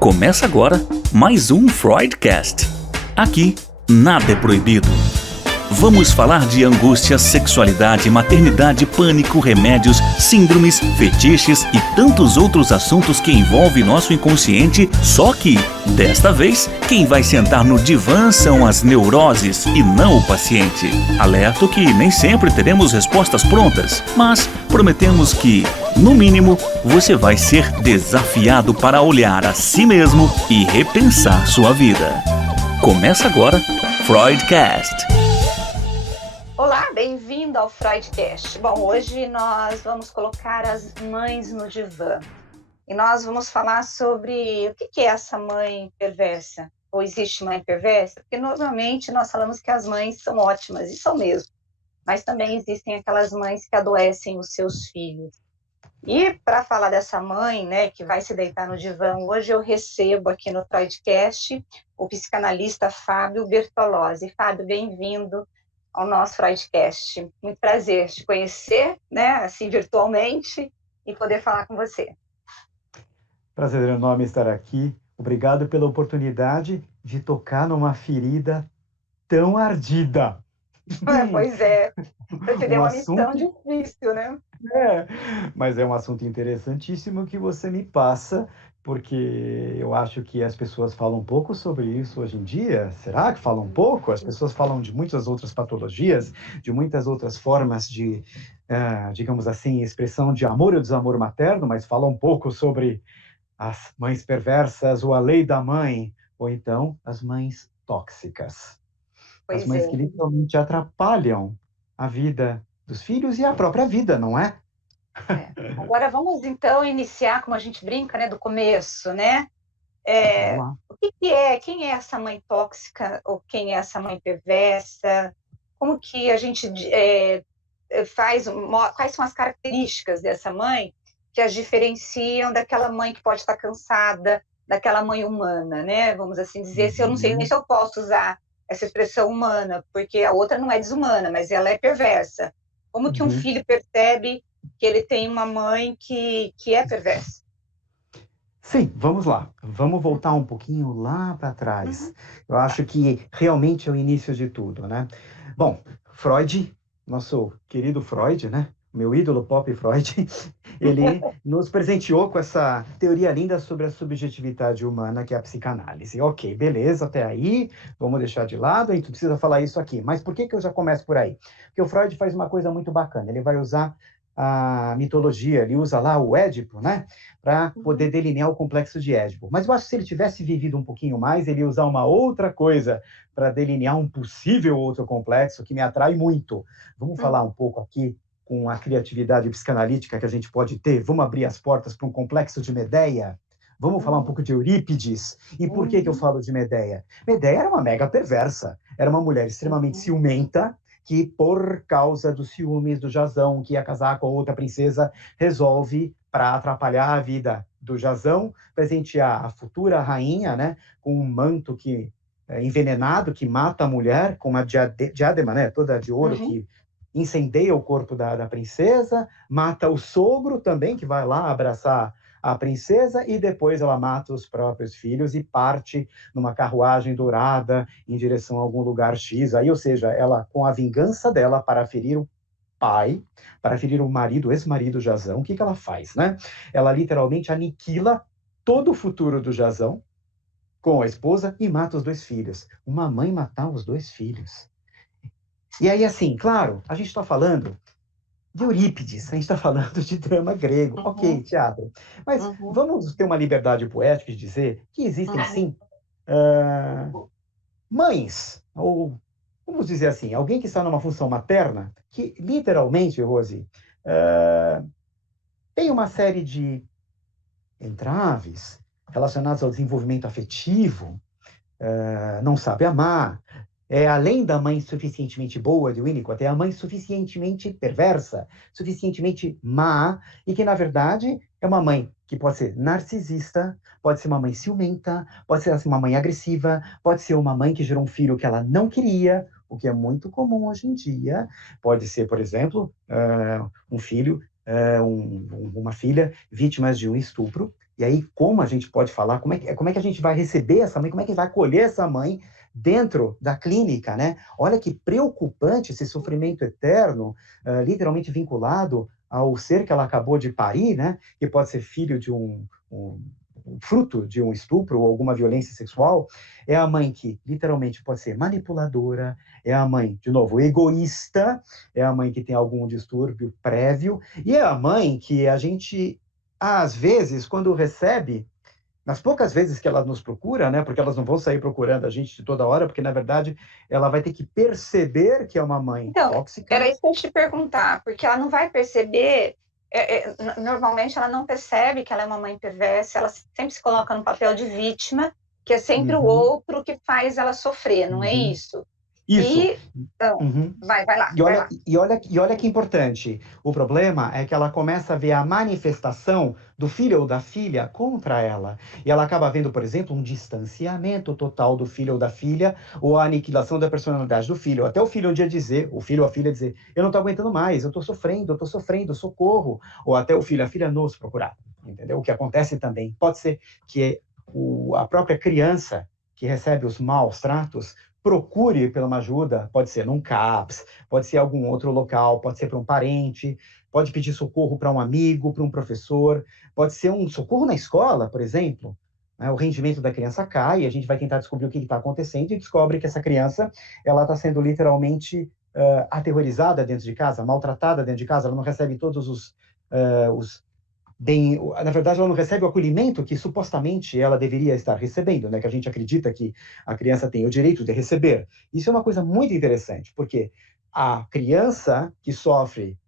Começa agora mais um Freudcast. Aqui, nada é proibido. Vamos falar de angústia, sexualidade, maternidade, pânico, remédios, síndromes, fetiches e tantos outros assuntos que envolvem nosso inconsciente, só que, desta vez, quem vai sentar no divã são as neuroses e não o paciente. Alerto que nem sempre teremos respostas prontas, mas prometemos que, no mínimo, você vai ser desafiado para olhar a si mesmo e repensar sua vida. Começa agora, Freudcast. Olá, bem-vindo ao Freudcast. Bom, hoje nós vamos colocar as mães no divã. E nós vamos falar sobre o que é essa mãe perversa. Ou existe mãe perversa? Porque normalmente nós falamos que as mães são ótimas, e são mesmo. Mas também existem aquelas mães que adoecem os seus filhos. E para falar dessa mãe, né, que vai se deitar no divã, hoje eu recebo aqui no Freudcast o psicanalista Fábio Bertolozzi. Fábio, bem-vindo ao nosso Freudcast. Muito prazer te conhecer, né, assim, virtualmente, e poder falar com você. Prazer enorme estar aqui. Obrigado pela oportunidade de tocar numa ferida tão ardida. Pois é, você uma missão assunto... difícil, né? Mas é um assunto interessantíssimo que você me passa, porque eu acho que as pessoas falam pouco sobre isso hoje em dia. Será que falam pouco? As pessoas falam de muitas outras patologias, de muitas outras formas de, digamos assim, expressão de amor ou desamor materno, mas falam pouco sobre as mães perversas, ou a lei da mãe, ou então as mães tóxicas. As mães que literalmente atrapalham a vida dos filhos e a própria vida, não é? Agora vamos então iniciar, como a gente brinca, né, do começo, né? O que é? Quem é essa mãe tóxica ou quem é essa mãe perversa? Como que a gente faz? Quais são as características dessa mãe que as diferenciam daquela mãe que pode estar cansada, daquela mãe humana, né? Vamos assim dizer. Se eu não sei nem se eu posso usar essa expressão humana, porque a outra não é desumana, mas ela é perversa. Como que um filho percebe que ele tem uma mãe que é perversa? Sim, vamos lá. Vamos voltar um pouquinho lá para trás. Eu acho que realmente é o início de tudo, né? Bom, Freud, nosso querido Freud, né? Meu ídolo pop Freud, ele nos presenteou com essa teoria linda sobre a subjetividade humana, que é a psicanálise. Ok, beleza, até aí, vamos deixar de lado, a gente precisa falar isso aqui. Mas por que eu já começo por aí? Porque o Freud faz uma coisa muito bacana, ele vai usar a mitologia, ele usa lá o Édipo, né, para poder delinear o complexo de Édipo. Mas eu acho que se ele tivesse vivido um pouquinho mais, ele ia usar uma outra coisa para delinear um possível outro complexo que me atrai muito. Vamos falar um pouco aqui com a criatividade psicanalítica que a gente pode ter, vamos abrir as portas para um complexo de Medeia? Vamos falar um pouco de Eurípides? E por que eu falo de Medeia? Medeia era uma mega perversa, era uma mulher extremamente ciumenta, que por causa dos ciúmes do Jasão, que ia casar com outra princesa, resolve, para atrapalhar a vida do Jasão, presentear a futura rainha, né, com um manto envenenado que mata a mulher, com uma diadema, né, toda de ouro, que incendeia o corpo da princesa, mata o sogro também, que vai lá abraçar a princesa, e depois ela mata os próprios filhos e parte numa carruagem dourada em direção a algum lugar X. Aí, ou seja, ela, com a vingança dela para ferir o pai, para ferir o marido, o ex-marido Jasão, o que ela faz, né? Ela literalmente aniquila todo o futuro do Jasão com a esposa e mata os dois filhos. Uma mãe matar os dois filhos. E aí, assim, claro, a gente está falando de Eurípides, a gente está falando de drama grego. Ok, teatro. Mas vamos ter uma liberdade poética de dizer que existem, sim, mães, ou vamos dizer assim, alguém que está numa função materna, que literalmente, Rose, tem uma série de entraves relacionados ao desenvolvimento afetivo, não sabe amar, além da mãe suficientemente boa de Winnicott, é a mãe suficientemente perversa, suficientemente má, e que, na verdade, é uma mãe que pode ser narcisista, pode ser uma mãe ciumenta, pode ser uma mãe agressiva, pode ser uma mãe que gerou um filho que ela não queria, o que é muito comum hoje em dia. Pode ser, por exemplo, um filho, uma filha vítimas de um estupro, E aí, como a gente pode falar, como é que a gente vai receber essa mãe, como é que vai acolher essa mãe dentro da clínica, né? Olha que preocupante esse sofrimento eterno, literalmente vinculado ao ser que ela acabou de parir, né? Que pode ser filho de um fruto de um estupro ou alguma violência sexual. É a mãe que literalmente pode ser manipuladora, é a mãe, de novo, egoísta, é a mãe que tem algum distúrbio prévio, e é a mãe que a gente, às vezes, quando recebe, nas poucas vezes que ela nos procura, né, porque elas não vão sair procurando a gente de toda hora, porque, na verdade, ela vai ter que perceber que é uma mãe Então, tóxica. era isso que eu ia te perguntar, porque ela não vai perceber, normalmente ela não percebe que ela é uma mãe perversa, ela sempre se coloca no papel de vítima, que é sempre o Uhum, outro que faz ela sofrer, não é uhum. isso? Isso. E, então, Uhum. vai lá, E vai olha, lá. e olha que importante. O problema é que ela começa a ver a manifestação do filho ou da filha contra ela. E ela acaba vendo, por exemplo, um distanciamento total do filho ou da filha, ou a aniquilação da personalidade do filho. Até o filho um dia dizer, o filho ou a filha dizer, eu não estou aguentando mais, eu estou sofrendo, socorro. Ou até o filho ou a filha nos procurar. Entendeu? O que acontece também pode ser que a própria criança que recebe os maus tratos procure pela uma ajuda, pode ser num CAPS, pode ser algum outro local, pode ser para um parente, pode pedir socorro para um amigo, para um professor, pode ser um socorro na escola, por exemplo. Né? O rendimento da criança cai, a gente vai tentar descobrir o que está acontecendo e descobre que essa criança ela está sendo literalmente aterrorizada dentro de casa, maltratada dentro de casa, ela não recebe todos os bem, na verdade, ela não recebe o acolhimento que supostamente ela deveria estar recebendo, né? Que a gente acredita que a criança tem o direito de receber. Isso é uma coisa muito interessante, porque a criança que sofre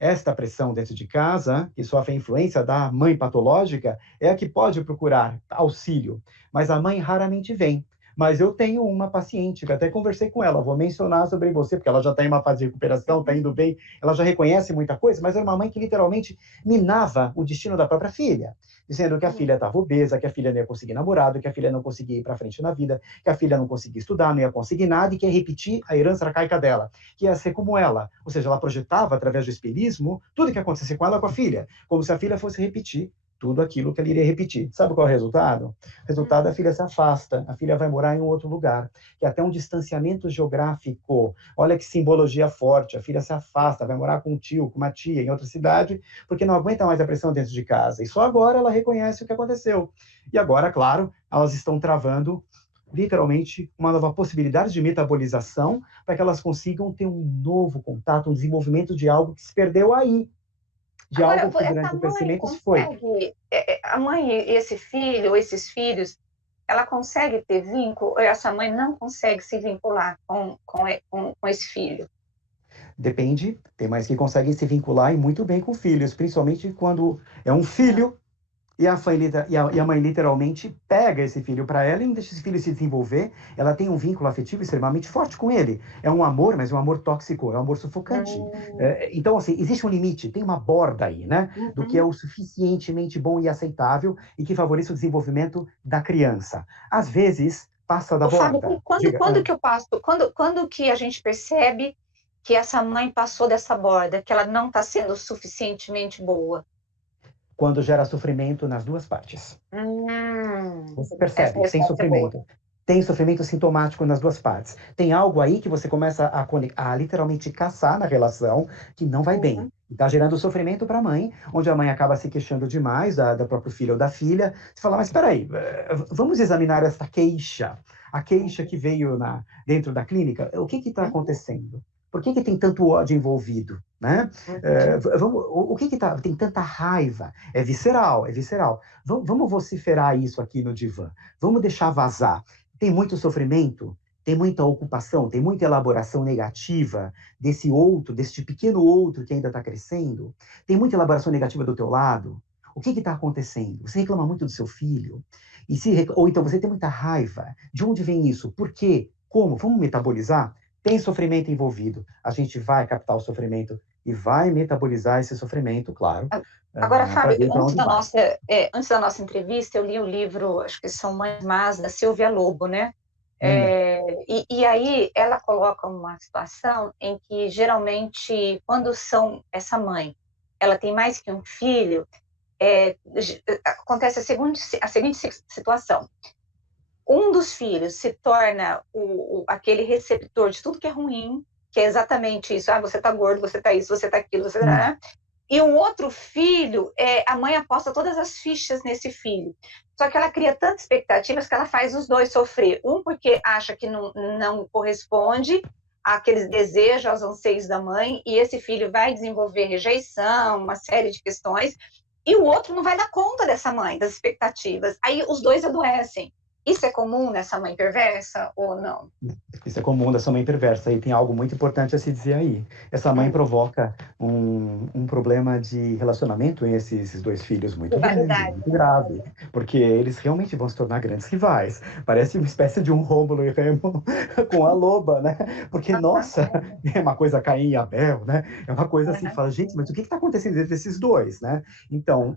esta pressão dentro de casa, que sofre a influência da mãe patológica, é a que pode procurar auxílio, mas a mãe raramente vem. Mas eu tenho uma paciente, que até conversei com ela, vou mencionar sobre você, porque ela já está em uma fase de recuperação, está indo bem, ela já reconhece muita coisa, mas era uma mãe que literalmente minava o destino da própria filha, dizendo que a filha estava obesa, que a filha não ia conseguir namorado, que a filha não conseguia ir para frente na vida, que a filha não conseguia estudar, não ia conseguir nada, e que ia repetir a herança arcaica dela, que ia ser como ela. Ou seja, ela projetava, através do espelhismo, tudo que acontecesse com ela, com a filha, como se a filha fosse repetir tudo aquilo que ela iria repetir. Sabe qual é o resultado? O resultado, a filha se afasta, a filha vai morar em um outro lugar, que é até um distanciamento geográfico. Olha que simbologia forte, a filha se afasta, vai morar com um tio, com uma tia, em outra cidade, porque não aguenta mais a pressão dentro de casa. E só agora ela reconhece o que aconteceu. E agora, claro, elas estão travando literalmente uma nova possibilidade de metabolização para que elas consigam ter um novo contato, um desenvolvimento de algo que se perdeu aí, de Agora, algo que essa durante o mãe crescimento se foi. consegue, a mãe e esse filho, ou esses filhos, ela consegue ter vínculo, ou essa mãe não consegue se vincular com esse filho? Depende, tem mães que conseguem se vincular e muito bem com filhos, principalmente quando é um filho e a mãe literalmente pega esse filho para ela e não deixa esse filho se desenvolver. Ela tem um vínculo afetivo extremamente forte com ele. É um amor, mas é um amor tóxico, é um amor sufocante. Então, assim, existe um limite, tem uma borda aí, né? Do que é o suficientemente bom e aceitável e que favoreça o desenvolvimento da criança. Às vezes, passa da Ô, Fábio, borda. quando que eu passo, quando que a gente percebe que essa mãe passou dessa borda, que ela não está sendo suficientemente boa? Quando gera sofrimento nas duas partes. Você Essa percebe que tem resposta é boa. sofrimento. Tem sofrimento sintomático nas duas partes. Tem algo aí que você começa a literalmente caçar na relação que não vai bem. Está gerando sofrimento para a mãe, onde a mãe acaba se queixando demais da própria filha ou da filha. Você fala, mas espera aí, vamos examinar esta queixa. A queixa que veio dentro da clínica. O que está acontecendo? Por que tem tanto ódio envolvido? Né? O que tem tanta raiva? É visceral, é visceral. Vamos vociferar isso aqui no divã. Vamos deixar vazar. Tem muito sofrimento, tem muita ocupação, tem muita elaboração negativa desse outro, desse pequeno outro que ainda está crescendo. Tem muita elaboração negativa do teu lado. O que está acontecendo? Você reclama muito do seu filho? Ou então você tem muita raiva. De onde vem isso? Por quê? Como? Vamos metabolizar? Tem sofrimento envolvido. A gente vai captar o sofrimento e vai metabolizar esse sofrimento, claro. Agora, Fábio, Para ver para onde vai. antes da nossa entrevista, eu li o livro, acho que são Mães Más, da Silvia Lobo, né? E aí ela coloca uma situação em que, geralmente, quando essa mãe, ela tem mais que um filho, acontece a seguinte situação. Um dos filhos se torna aquele receptor de tudo que é ruim, que é exatamente isso. Ah, você tá gordo, você tá isso, você tá aquilo, você tá... E o outro filho, a mãe aposta todas as fichas nesse filho. Só que ela cria tantas expectativas que ela faz os dois sofrer. Um porque acha que não corresponde àqueles desejos, aos anseios da mãe, e esse filho vai desenvolver rejeição, uma série de questões, e o outro não vai dar conta dessa mãe, das expectativas. Aí os dois adoecem. Isso é comum nessa mãe perversa ou não? Isso é comum dessa mãe perversa. E tem algo muito importante a se dizer aí. Essa mãe provoca um problema de relacionamento entre esses dois filhos muito grande, muito grave. Porque eles realmente vão se tornar grandes rivais. Parece uma espécie de um Rômulo e Remo com a loba, né? Porque, nossa, é uma coisa Caim e Abel, né? É uma coisa assim, fala, gente, mas o que está acontecendo entre esses dois, né? Então,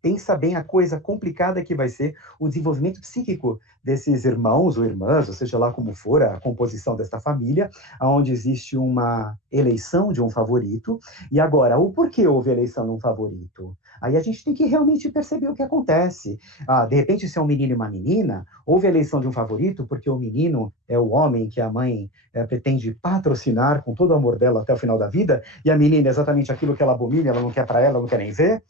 pensa bem a coisa complicada que vai ser o desenvolvimento psíquico desses irmãos ou irmãs, ou seja lá como for a composição desta família, onde existe uma eleição de um favorito. E agora, o porquê houve eleição de um favorito? Aí a gente tem que realmente perceber o que acontece. De repente, se é um menino e uma menina, houve eleição de um favorito porque o menino é o homem que a mãe pretende patrocinar com todo o amor dela até o final da vida, e a menina é exatamente aquilo que ela abomina, ela não quer para ela não quer nem ver.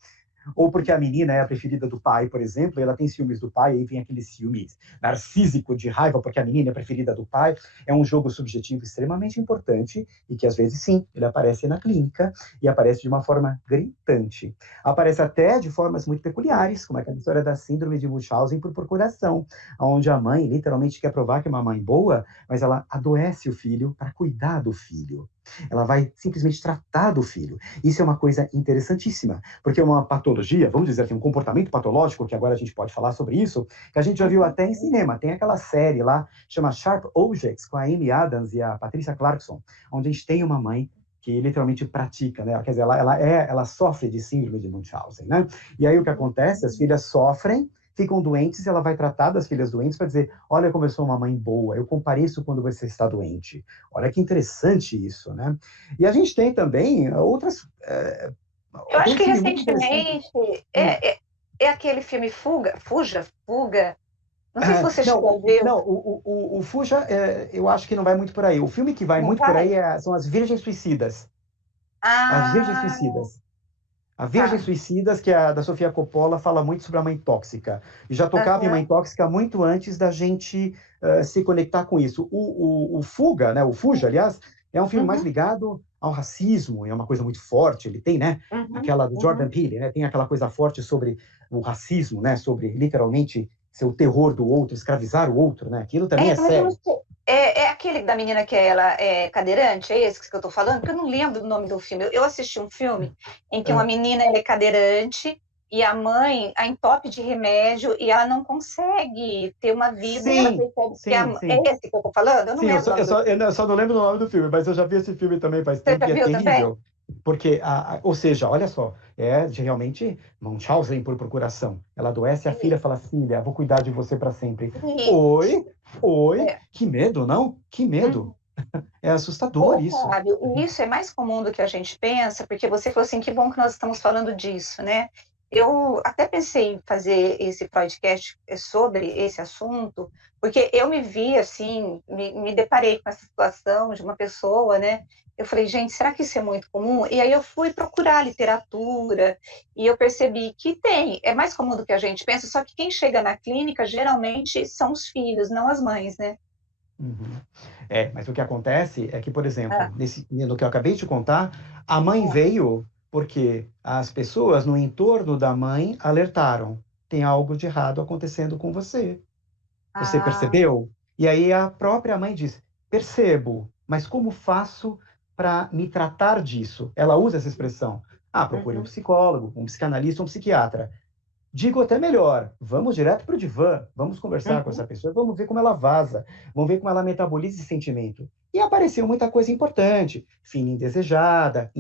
Ou porque a menina é a preferida do pai, por exemplo, e ela tem ciúmes do pai, e aí vem aquele ciúmes narcísico de raiva porque a menina é a preferida do pai. É um jogo subjetivo extremamente importante e que, às vezes, sim, ele aparece na clínica e aparece de uma forma gritante. Aparece até de formas muito peculiares, como aquela história da síndrome de Munchausen por procuração, onde a mãe literalmente quer provar que é uma mãe boa, mas ela adoece o filho para cuidar do filho. Ela vai simplesmente tratar do filho. Isso é uma coisa interessantíssima, porque é uma patologia, vamos dizer assim, um comportamento patológico, que agora a gente pode falar sobre isso, que a gente já viu até em cinema. Tem aquela série lá, chama Sharp Objects, com a Amy Adams e a Patricia Clarkson, onde a gente tem uma mãe que literalmente pratica, né? Quer dizer, ela sofre de síndrome de Munchausen, né? E aí o que acontece? As filhas sofrem, ficam doentes, e ela vai tratar das filhas doentes para dizer, olha como eu sou uma mãe boa, eu compareço quando você está doente. Olha que interessante isso, né? E a gente tem também outras... Eu acho que recentemente é aquele filme Fuga. Não sei se você chegou a ver. Não, o Fuja, eu acho que não vai muito por aí. O filme que vai muito por aí são As Virgens Suicidas. As Virgens Suicidas. A Virgens Suicidas, que é a da Sofia Coppola, fala muito sobre a mãe tóxica. E já tocava em mãe tóxica muito antes da gente se conectar com isso. O Fuga, né? O Fuja, aliás, é um filme mais ligado ao racismo, é uma coisa muito forte. Ele tem, né? Aquela do Jordan Peele, né? Tem aquela coisa forte sobre o racismo, né? Sobre, literalmente, ser o terror do outro, escravizar o outro, né? Aquilo também é sério. É aquele da menina que ela é cadeirante, é esse que eu tô falando? Porque eu não lembro do nome do filme. Eu assisti um filme em que uma menina é cadeirante e a mãe entope de remédio e ela não consegue ter uma vida. Sim, e ela percebe sim. É esse que eu tô falando? Eu não lembro. Eu só não lembro o nome do filme, mas eu já vi esse filme também faz tempo e é terrível. Também? Porque, ou seja, olha só, realmente Munchausen por procuração. Ela adoece, a filha fala, filha, vou cuidar de você para sempre. Oi, que medo, não? Que medo. É assustador isso. Fábio, isso é mais comum do que a gente pensa, porque você falou assim, que bom que nós estamos falando disso, né? Eu até pensei em fazer esse podcast sobre esse assunto, porque eu me vi assim, me deparei com essa situação de uma pessoa, né? Eu falei, gente, será que isso é muito comum? E aí eu fui procurar literatura e eu percebi que é mais comum do que a gente pensa, só que quem chega na clínica geralmente são os filhos, não as mães, né? Mas o que acontece é que, por exemplo, no que eu acabei de contar, a mãe veio porque as pessoas no entorno da mãe alertaram. Tem algo de errado acontecendo com você. Você percebeu? E aí a própria mãe diz, percebo, mas como faço para me tratar disso? Ela usa essa expressão. Procure um psicólogo, um psicanalista, um psiquiatra. Digo até melhor, vamos direto para o divã, vamos conversar com essa pessoa, vamos ver como ela vaza, vamos ver como ela metaboliza esse sentimento. E apareceu muita coisa importante, filha indesejada,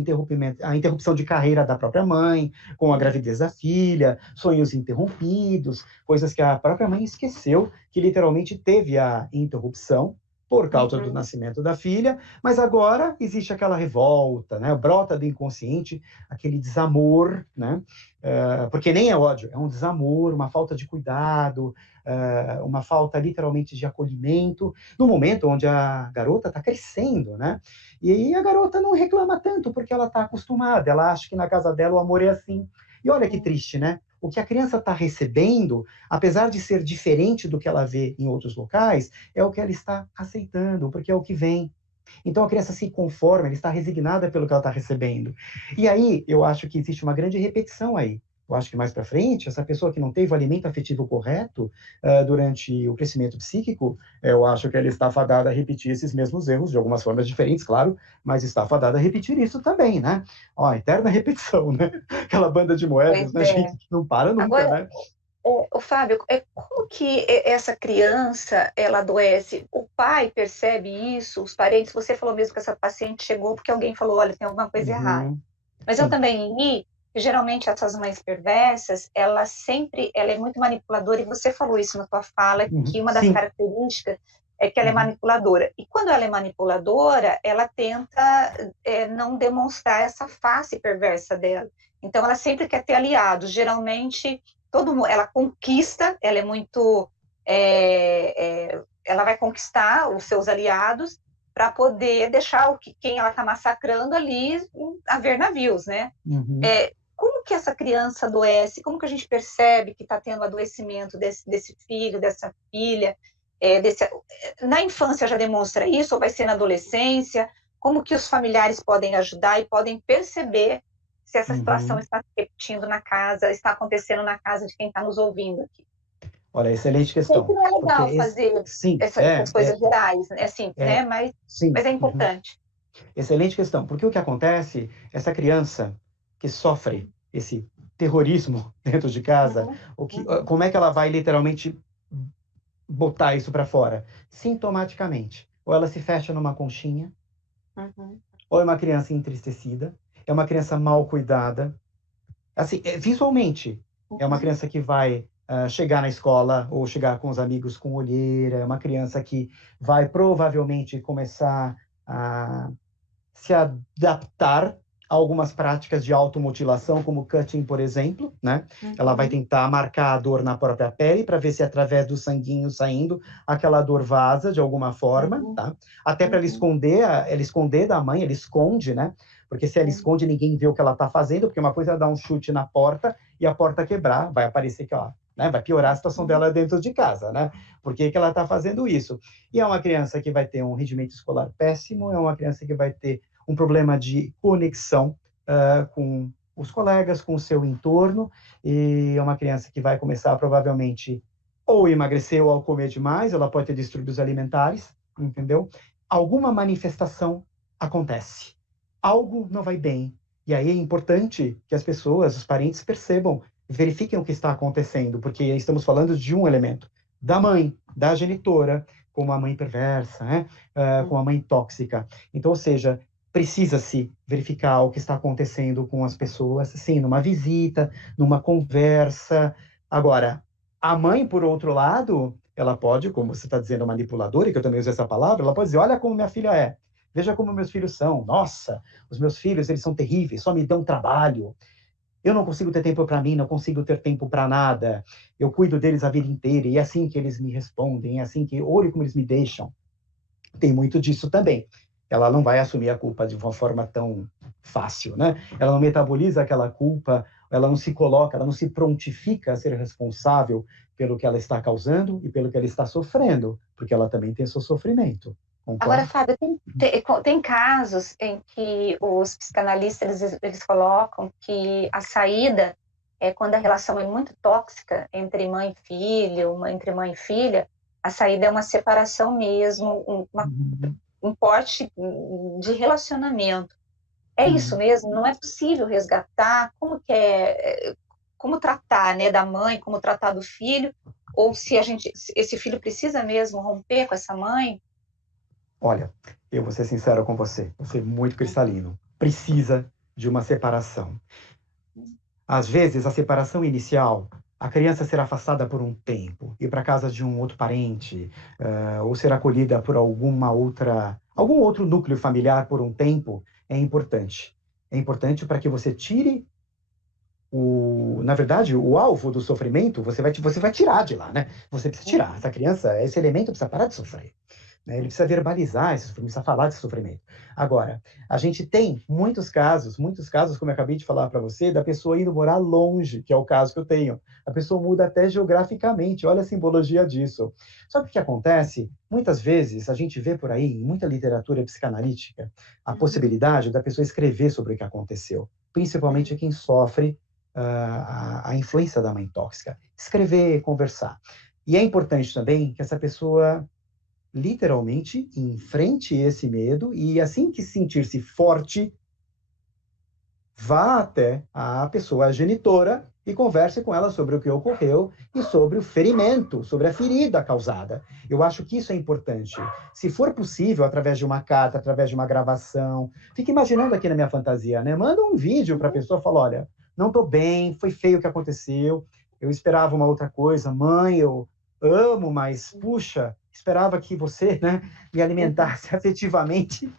a interrupção de carreira da própria mãe, com a gravidez da filha, sonhos interrompidos, coisas que a própria mãe esqueceu, que literalmente teve a interrupção por causa do nascimento da filha, mas agora existe aquela revolta, né? Brota do inconsciente, aquele desamor, né? Porque nem é ódio, é um desamor, uma falta de cuidado, uma falta literalmente de acolhimento, no momento onde a garota está crescendo, né? E aí a garota não reclama tanto, porque ela está acostumada, ela acha que na casa dela o amor é assim. E olha que triste, né? O que a criança está recebendo, apesar de ser diferente do que ela vê em outros locais, é o que ela está aceitando, porque é o que vem. Então a criança se conforma, ela está resignada pelo que ela está recebendo. E aí eu acho que existe uma grande repetição aí. Eu acho que mais para frente, essa pessoa que não teve o alimento afetivo correto durante o crescimento psíquico, eu acho que ela está fadada a repetir esses mesmos erros, de algumas formas diferentes, claro, mas está fadada a repetir isso também, né? Ó, eterna repetição, né? Aquela banda de moedas, Pois né, é. gente, que não para nunca, Agora, né? o Fábio, como que essa criança, ela adoece? O pai percebe isso? Os parentes? Você falou mesmo que essa paciente chegou porque alguém falou, olha, tem alguma coisa errada. Uhum, Mas eu sim. também li que geralmente essas mães perversas, ela é muito manipuladora, e você falou isso na tua fala, que uma das Sim. características é que ela é Uhum, manipuladora. E quando ela é manipuladora, ela tenta não demonstrar essa face perversa dela. Então, ela sempre quer ter aliados. Geralmente, todo mundo, ela conquista, ela é muito. Ela vai conquistar os seus aliados para poder deixar quem ela está massacrando ali a ver navios, né? uhum, Como que essa criança adoece? Como que a gente percebe que está tendo adoecimento desse filho, dessa filha? Na infância já demonstra isso, ou vai ser na adolescência? Como que os familiares podem ajudar e podem perceber se essa situação uhum. está se repetindo na casa, está acontecendo na casa de quem está nos ouvindo aqui? Olha, excelente Sei que questão, não é porque legal fazer sim, essas coisas gerais, né? Assim, né? sim, Mas é uhum. importante. Excelente questão, porque o que acontece, essa criança que sofre esse terrorismo dentro de casa, Uhum, uhum, como é que ela vai literalmente botar isso para fora? Sintomaticamente. Ou ela se fecha numa conchinha, uhum, ou é uma criança entristecida, é uma criança mal cuidada. Assim, visualmente, é uma uhum, criança que vai chegar na escola ou chegar com os amigos com olheira, é uma criança que vai provavelmente começar a se adaptar a algumas práticas de automutilação, como cutting, por exemplo, né? Ela vai uhum, tentar marcar a dor na própria pele para ver se através do sanguinho saindo aquela dor vaza de alguma forma, uhum, tá? Até para uhum, ela esconder da mãe, ela esconde, né? Porque se ela uhum. esconde, ninguém vê o que ela está fazendo, porque uma coisa é dar um chute na porta e a porta quebrar, vai aparecer que, ó, né? Vai piorar a situação Uhum. dela dentro de casa, né? Por que que ela está fazendo isso? E é uma criança que vai ter um rendimento escolar péssimo, é uma criança que vai ter um problema de conexão com os colegas, com o seu entorno, e é uma criança que vai começar provavelmente ou emagrecer ou comer demais, ela pode ter distúrbios alimentares, entendeu? Alguma manifestação acontece. Algo não vai bem. E aí é importante que as pessoas, os parentes, percebam, verifiquem o que está acontecendo, porque estamos falando de um elemento, da mãe, da genitora, como a mãe perversa, né? Com a mãe tóxica. Então, ou seja, precisa-se verificar o que está acontecendo com as pessoas, sim, numa visita, numa conversa. Agora, a mãe, por outro lado, ela pode, como você está dizendo, manipuladora, que eu também uso essa palavra, ela pode dizer, olha como minha filha é, veja como meus filhos são, nossa, os meus filhos, eles são terríveis, só me dão trabalho, eu não consigo ter tempo para mim, não consigo ter tempo para nada, eu cuido deles a vida inteira, e é assim que eles me respondem, é assim que, olha como eles me deixam. Tem muito disso também. Ela não vai assumir a culpa de uma forma tão fácil, né? Ela não metaboliza aquela culpa, ela não se coloca, ela não se prontifica a ser responsável pelo que ela está causando e pelo que ela está sofrendo, porque ela também tem seu sofrimento. Agora, Concorda? Fábio, tem casos em que os psicanalistas eles colocam que a saída é quando a relação é muito tóxica entre mãe e filho, entre mãe e filha, a saída é uma separação mesmo, Uhum. um corte de relacionamento. É isso Uhum. mesmo? Não é possível resgatar? Como tratar, né, da mãe, como tratar do filho? Ou se esse filho precisa mesmo romper com essa mãe? Olha, eu vou ser sincero com você, vou ser muito cristalino. Precisa de uma separação. Às vezes, a separação inicial a criança ser afastada por um tempo, ir para casa de um outro parente, ou ser acolhida por algum outro núcleo familiar por um tempo, é importante. É importante para que você tire na verdade, o alvo do sofrimento, você vai tirar de lá, né? Você precisa tirar. Essa criança, esse elemento precisa parar de sofrer. Né? Ele precisa verbalizar esse sofrimento, precisa falar desse sofrimento. Agora, a gente tem muitos casos, como eu acabei de falar para você, da pessoa indo morar longe, que é o caso que eu tenho. A pessoa muda até geograficamente, olha a simbologia disso. Só que o que acontece, muitas vezes, a gente vê por aí, em muita literatura psicanalítica, a possibilidade da pessoa escrever sobre o que aconteceu, principalmente quem sofre a influência da mãe tóxica. Escrever, conversar. E é importante também que essa pessoa literalmente enfrente esse medo e assim que sentir-se forte, vá até a pessoa genitora e converse com ela sobre o que ocorreu e sobre o ferimento, sobre a ferida causada. Eu acho que isso é importante. Se for possível, através de uma carta, através de uma gravação, fica imaginando aqui na minha fantasia, né? Manda um vídeo para a pessoa e fala, olha, não estou bem, foi feio o que aconteceu, eu esperava uma outra coisa, mãe, eu amo, mas, puxa, esperava que você, né, me alimentasse afetivamente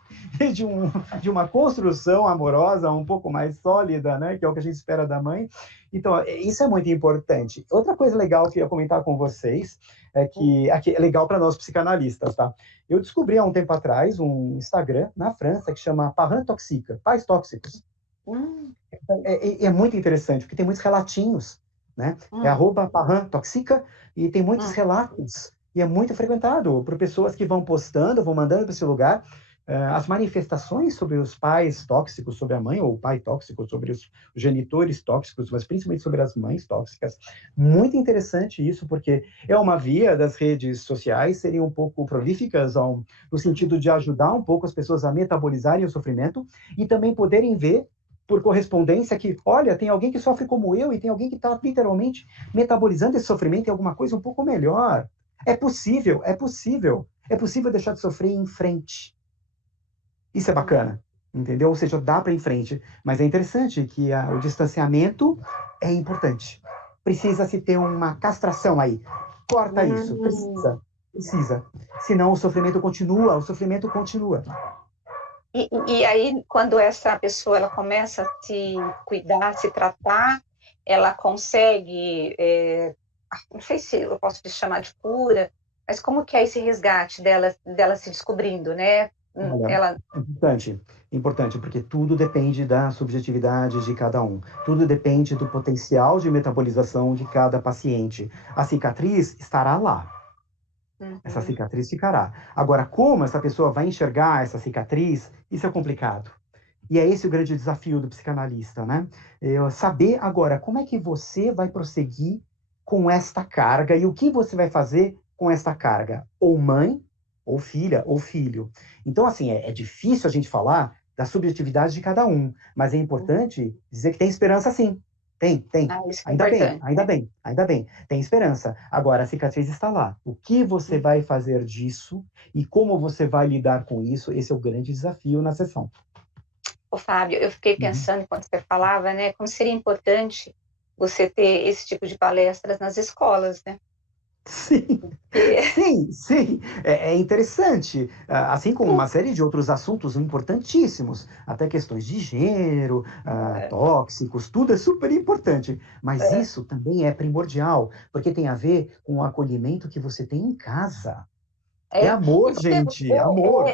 de uma construção amorosa um pouco mais sólida, né, que é o que a gente espera da mãe. Então, isso é muito importante. Outra coisa legal que eu ia comentar com vocês é que é legal para nós psicanalistas, tá? Eu descobri há um tempo atrás um Instagram na França que chama Parents Toxiques, Pais Tóxicos. É muito interessante, porque tem muitos relatinhos, né? É @Parents Toxiques e tem muitos relatos. E é muito frequentado por pessoas que vão postando, vão mandando para esse lugar as manifestações sobre os pais tóxicos, sobre a mãe ou o pai tóxico, sobre os genitores tóxicos, mas principalmente sobre as mães tóxicas. Muito interessante isso, porque é uma via das redes sociais serem um pouco prolíficas no sentido de ajudar um pouco as pessoas a metabolizarem o sofrimento e também poderem ver por correspondência que, olha, tem alguém que sofre como eu e tem alguém que está literalmente metabolizando esse sofrimento em alguma coisa um pouco melhor. É possível deixar de sofrer e ir em frente. Isso é bacana, entendeu? Ou seja, dá para ir em frente. Mas é interessante que o distanciamento é importante. Precisa-se ter uma castração aí. Corta isso, precisa. Senão o sofrimento continua. E aí, quando essa pessoa ela começa a se cuidar, se tratar, ela consegue, não sei se eu posso chamar de cura, mas como que é esse resgate dela se descobrindo, né? Olha, importante, porque tudo depende da subjetividade de cada um. Tudo depende do potencial de metabolização de cada paciente. A cicatriz estará lá. Essa cicatriz ficará. Agora, como essa pessoa vai enxergar essa cicatriz, isso é complicado. E é esse o grande desafio do psicanalista, né? Saber agora como é que você vai prosseguir com esta carga e o que você vai fazer com esta carga. Ou mãe, ou filha, ou filho. Então, assim, é difícil a gente falar da subjetividade de cada um, mas é importante dizer que tem esperança sim. Tem. Ainda bem. Tem esperança. Agora, a cicatriz está lá. O que você vai fazer disso e como você vai lidar com isso, esse é o grande desafio na sessão. Ô, Fábio, eu fiquei pensando enquanto você falava, né, como seria importante você ter esse tipo de palestras nas escolas, né? Sim. É interessante. Assim como uma série de outros assuntos importantíssimos, até questões de gênero, tóxicos, tudo é super importante. Mas isso também é primordial, porque tem a ver com o acolhimento que você tem em casa. É amor, gente, amor.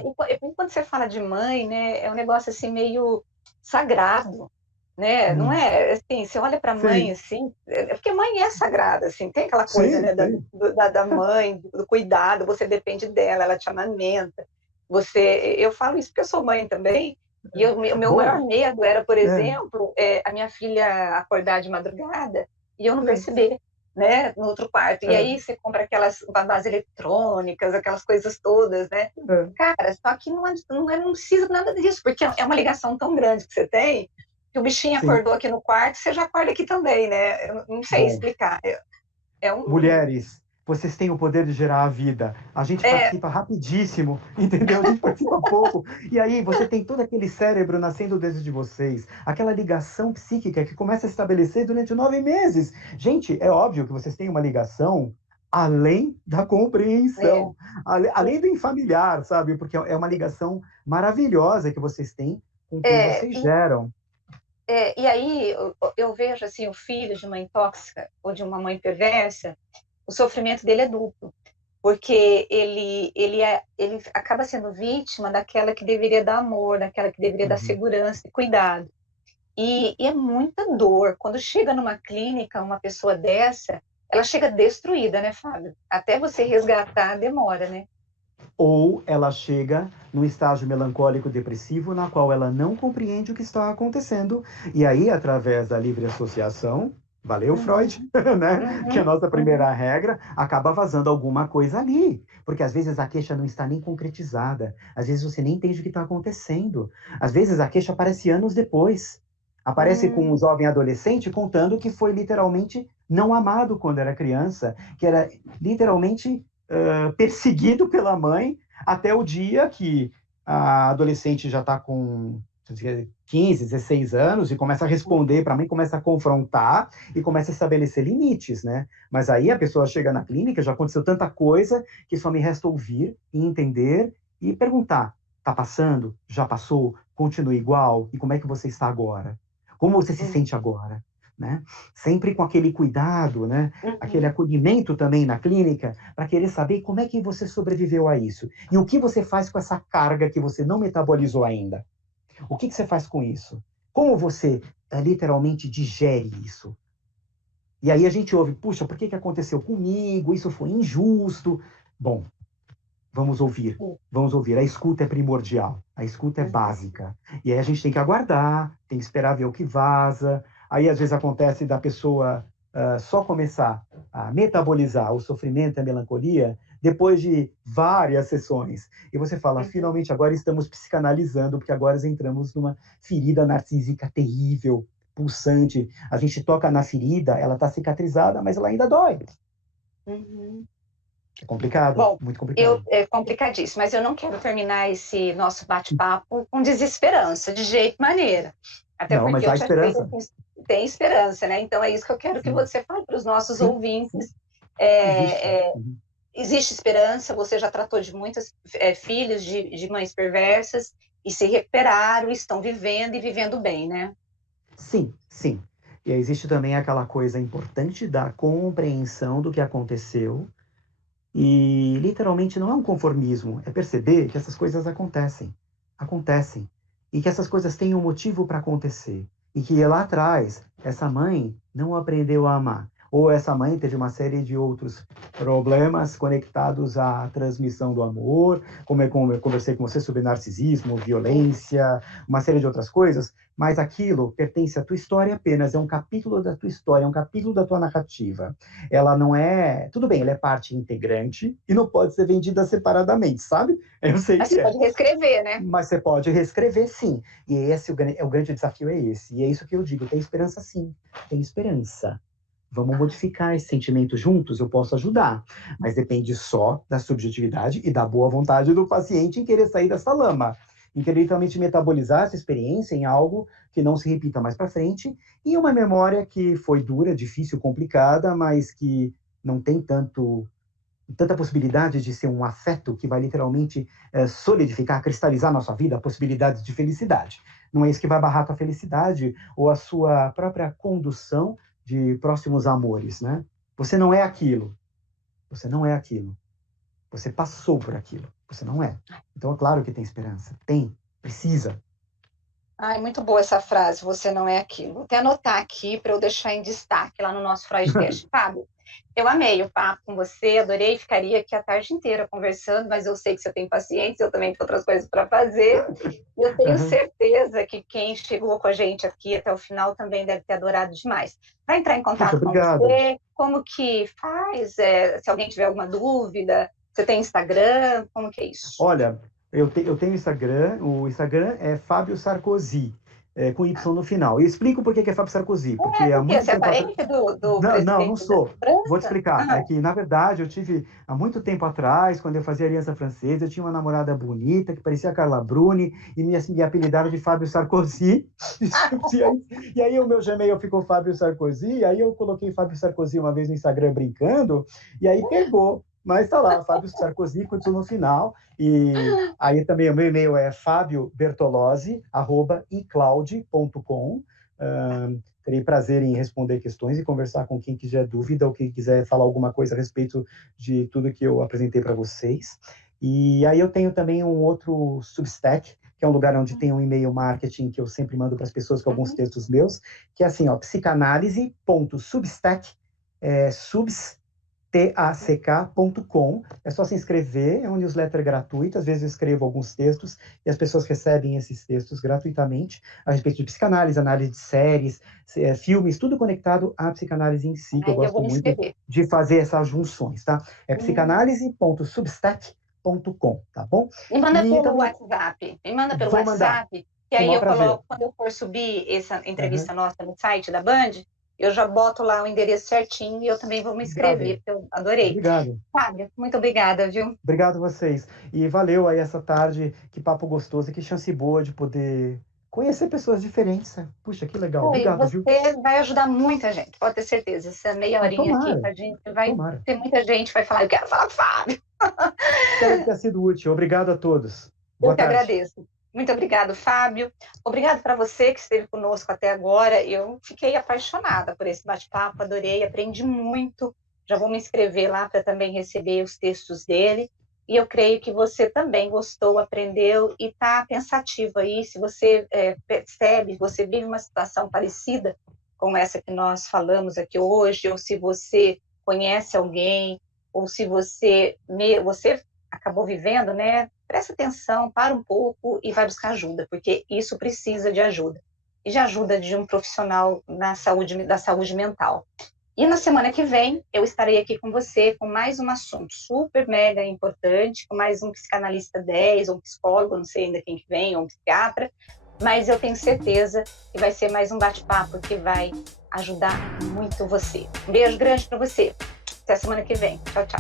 Quando você fala de mãe, né, é um negócio assim meio sagrado. Né? Não é assim, você olha para a mãe assim, porque mãe é sagrada, assim, tem aquela coisa, né, da mãe, do cuidado, você depende dela, ela te amamenta, eu falo isso porque eu sou mãe também, e o meu maior medo era, por exemplo, a minha filha acordar de madrugada e eu não perceber, né, no outro quarto, e aí você compra aquelas babás eletrônicas, aquelas coisas todas, né, cara, só que não precisa nada disso, porque é uma ligação tão grande que você tem, que o bichinho acordou aqui no quarto, você já acorda aqui também, né? Eu não sei explicar. Mulheres, vocês têm o poder de gerar a vida. A gente participa rapidíssimo, entendeu? A gente participa pouco. E aí você tem todo aquele cérebro nascendo dentro de vocês, aquela ligação psíquica que começa a estabelecer durante 9 meses. Gente, é óbvio que vocês têm uma ligação além da compreensão, além do familiar, sabe? Porque é uma ligação maravilhosa que vocês têm com quem vocês geram. E aí eu vejo assim, o filho de mãe tóxica ou de uma mãe perversa, o sofrimento dele é duplo, porque ele acaba sendo vítima daquela que deveria dar amor, daquela que deveria dar segurança e cuidado. E é muita dor. Quando chega numa clínica, uma pessoa dessa, ela chega destruída, né, Fábio? Até você resgatar, demora, né? Ou ela chega num estágio melancólico depressivo na qual ela não compreende o que está acontecendo, e aí, através da livre associação, valeu, Freud, né? Que é a nossa primeira regra, acaba vazando alguma coisa ali. Porque às vezes a queixa não está nem concretizada, às vezes você nem entende o que está acontecendo, às vezes a queixa aparece anos depois. Aparece com um jovem adolescente contando que foi literalmente não amado quando era criança, que era literalmente perseguido pela mãe até o dia que a adolescente já está com 15, 16 anos e começa a responder para a mãe, começa a confrontar e começa a estabelecer limites, né? Mas aí a pessoa chega na clínica, já aconteceu tanta coisa que só me resta ouvir e entender e perguntar: tá passando? Já passou? Continua igual? E como é que você está agora? Como você se sente agora? Né? Sempre com aquele cuidado, né? Aquele acolhimento também na clínica, para querer saber como é que você sobreviveu a isso. E o que você faz com essa carga que você não metabolizou ainda? O que você faz com isso? Como você literalmente digere isso? E aí a gente ouve, puxa, por que aconteceu comigo? Isso foi injusto. Bom, vamos ouvir. Vamos ouvir. A escuta é primordial. A escuta é básica. E aí a gente tem que aguardar, tem que esperar ver o que vaza. Aí, às vezes, acontece da pessoa só começar a metabolizar o sofrimento e a melancolia depois de várias sessões. E você fala, finalmente, agora estamos psicanalizando, porque agora entramos numa ferida narcísica terrível, pulsante. A gente toca na ferida, ela está cicatrizada, mas ela ainda dói. É complicado, bom, muito complicado. É complicadíssimo, mas eu não quero terminar esse nosso bate-papo com desesperança, de jeito maneira. Até não, porque mas há esperança. Tem esperança, né? Então é isso que eu quero que você fale para os nossos ouvintes. Existe esperança, você já tratou de muitos filhos de mães perversas e se recuperaram, estão vivendo e vivendo bem, né? Sim, sim. E existe também aquela coisa importante da compreensão do que aconteceu. E literalmente não é um conformismo, é perceber que essas coisas acontecem. Acontecem. E que essas coisas têm um motivo para acontecer. E que lá atrás, essa mãe não aprendeu a amar. Ou essa mãe teve uma série de outros problemas conectados à transmissão do amor, como eu conversei com você sobre narcisismo, violência, uma série de outras coisas, mas aquilo pertence à tua história apenas, é um capítulo da tua história, é um capítulo da tua narrativa. Ela não é... Tudo bem, ela é parte integrante e não pode ser vendida separadamente, sabe? Eu sei mas que você pode reescrever, né? Mas você pode reescrever, sim. E esse o grande desafio é esse. E é isso que eu digo, tem esperança sim, tem esperança. Vamos modificar esse sentimento juntos, eu posso ajudar. Mas depende só da subjetividade e da boa vontade do paciente em querer sair dessa lama. Em querer literalmente metabolizar essa experiência em algo que não se repita mais para frente. E uma memória que foi dura, difícil, complicada, mas que não tem tanta possibilidade de ser um afeto que vai literalmente solidificar, cristalizar nossa vida, a possibilidade de felicidade. Não é isso que vai barrar a tua felicidade ou a sua própria condução de próximos amores, né? Você não é aquilo. Você não é aquilo. Você passou por aquilo. Você não é. Então é claro que tem esperança. Tem. Precisa. Ai, muito boa essa frase, você não é aquilo. Vou até anotar aqui para eu deixar em destaque lá no nosso Freudcast. Fábio, eu amei o papo com você, adorei, ficaria aqui a tarde inteira conversando, mas eu sei que você tem paciência, eu também tenho outras coisas para fazer. E eu tenho certeza que quem chegou com a gente aqui até o final também deve ter adorado demais. Vai entrar em contato com você? Como que faz? Se alguém tiver alguma dúvida, você tem Instagram? Como que é isso? Olha, eu tenho Instagram, o Instagram é Fábio Sarkozy. com Y no final. E explico por que é Fábio Sarkozy. Porque há Porque muito você é tempo atrás... parente do Não, presidente não sou. da França? Vou te explicar. Ah, É que, na verdade, eu tive, há muito tempo atrás, quando eu fazia Aliança Francesa, eu tinha uma namorada bonita, que parecia a Carla Bruni, e me apelidaram de Fábio Sarkozy. E aí o meu Gmail ficou Fábio Sarkozy, aí eu coloquei Fábio Sarkozy uma vez no Instagram brincando, e aí pegou. Mas tá lá, Fábio Sarkozy, com tudo no final. E aí também o meu e-mail é fabiobertolozzi@icloud.com. Terei prazer em responder questões e conversar com quem quiser dúvida ou quem quiser falar alguma coisa a respeito de tudo que eu apresentei para vocês. E aí eu tenho também um outro Substack, que é um lugar onde tem um e-mail marketing que eu sempre mando para as pessoas com alguns textos meus, que é assim, ó, psicanálise.substack, tack.com. É só se inscrever, é uma newsletter gratuita, às vezes eu escrevo alguns textos e as pessoas recebem esses textos gratuitamente a respeito de psicanálise, análise de séries, filmes, tudo conectado à psicanálise em si, que eu aí eu gosto vou me muito inscrever. de fazer essas junções, tá? É psicanálise.substack.com, tá bom? Me manda E pelo também WhatsApp. Me manda pelo vou mandar, WhatsApp, que com o aí maior eu prazer. coloco, quando eu for subir essa entrevista Uhum. nossa no site da Band, eu já boto lá o endereço certinho e eu também vou me inscrever, Obrigado, porque eu adorei. obrigado. Fábio, muito obrigada, viu? Obrigado a vocês. E valeu aí essa tarde, que papo gostoso, que chance boa de poder conhecer pessoas diferentes, né? Puxa, que legal. E Obrigado, viu? você vai ajudar muita gente, pode ter certeza. Essa meia horinha aqui Tomara, com a gente vai tomara. ter muita gente que vai falar, eu quero falar com o Fábio. Espero que tenha sido útil. Obrigado a todos. Eu Boa que tarde. agradeço. Muito obrigado, Fábio. Obrigado para você que esteve conosco até agora. Eu fiquei apaixonada por esse bate-papo, adorei, aprendi muito. Já vou me inscrever lá para também receber os textos dele. E eu creio que você também gostou, aprendeu e está pensativo aí. Se você percebe, você vive uma situação parecida com essa que nós falamos aqui hoje, ou se você conhece alguém, ou se você acabou vivendo, né? Presta atenção, para um pouco e vai buscar ajuda, porque isso precisa de ajuda. E de ajuda de um profissional da saúde mental. E na semana que vem, eu estarei aqui com você com mais um assunto super mega importante, com mais um psicanalista 10, ou um psicólogo, não sei ainda quem que vem, ou um psiquiatra, mas eu tenho certeza que vai ser mais um bate-papo que vai ajudar muito você. Um beijo grande para você. Até a semana que vem. Tchau, tchau.